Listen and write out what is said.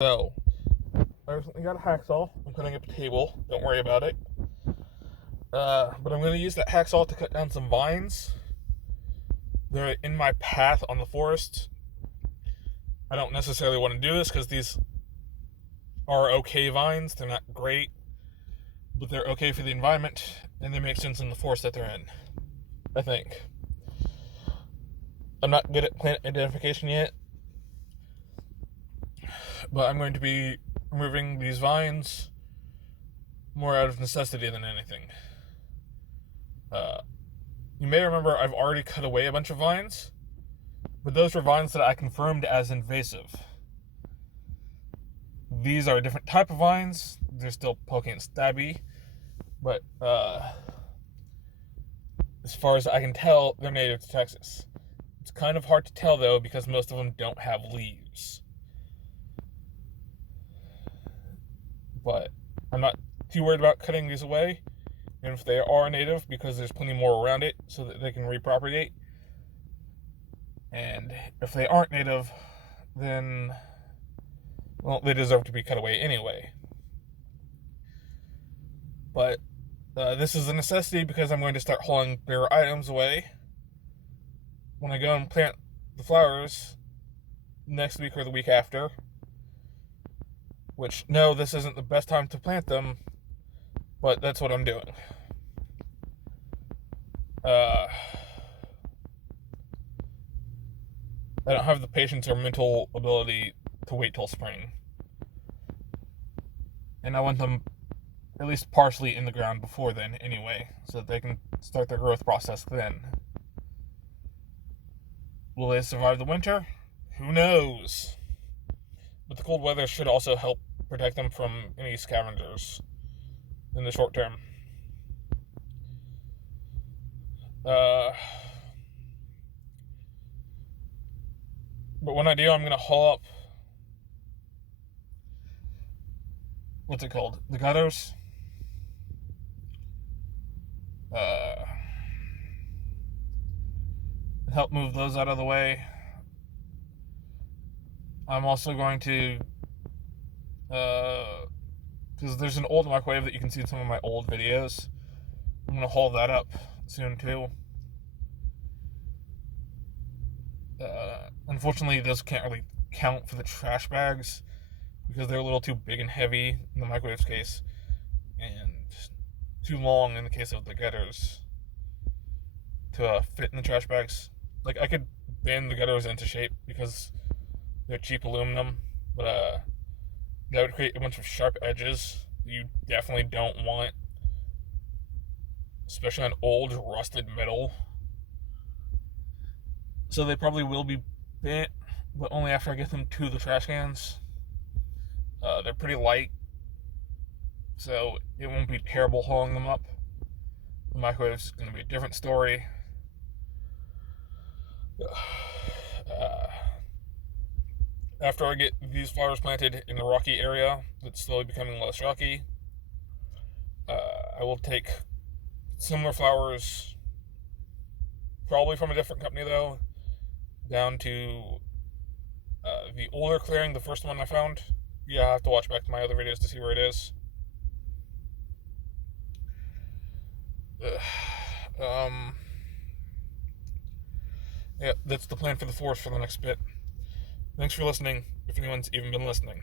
So, I recently got a hacksaw. I'm putting up a table. Don't worry about it. But I'm going to use that hacksaw to cut down some vines. They're in my path on the forest. I don't necessarily want to do this because these are okay vines. They're not great, but they're okay for the environment, and they make sense in the forest that they're in, I think. I'm not good at plant identification yet, but I'm going to be removing these vines more out of necessity than anything. You may remember I've already cut away a bunch of vines, but those were vines that I confirmed as invasive. These are a different type of vines. They're still poking and stabby, but as far as I can tell, they're native to Texas. It's kind of hard to tell, though, because most of them don't have leaves. But I'm not too worried about cutting these away, and if they are native, because there's plenty more around it so that they can repropagate. And if they aren't native, then, well, they deserve to be cut away anyway. But this is a necessity because I'm going to start hauling their items away when I go and plant the flowers next week or the week after. Which, no, this isn't the best time to plant them, but that's what I'm doing. I don't have the patience or mental ability to wait till spring. And I want them at least partially in the ground before then anyway, so that they can start their growth process then. Will they survive the winter? Who knows? But the cold weather should also help protect them from any scavengers in the short term. But when I do, I'm going to haul up, what's it called? The gutters. Help move those out of the way. I'm also going to, because there's an old microwave that you can see in some of my old videos. I'm going to haul that up soon too. Unfortunately, those can't really count for the trash bags because they're a little too big and heavy in the microwave's case, and too long in the case of the gutters to fit in the trash bags. Like, I could bend the gutters into shape because they're cheap aluminum, but that would create a bunch of sharp edges that you definitely don't want, especially on old rusted metal. So they probably will be bent, but only after I get them to the trash cans. They're pretty light, so it won't be terrible hauling them up. The microwave's going to be a different story. After I get these flowers planted in the rocky area that's slowly becoming less rocky, I will take similar flowers, probably from a different company though, down to the older clearing, the first one I found. Yeah, I have to watch back to my other videos to see where it is. Yeah, that's the plan for the forest for the next bit. Thanks for listening, if anyone's even been listening.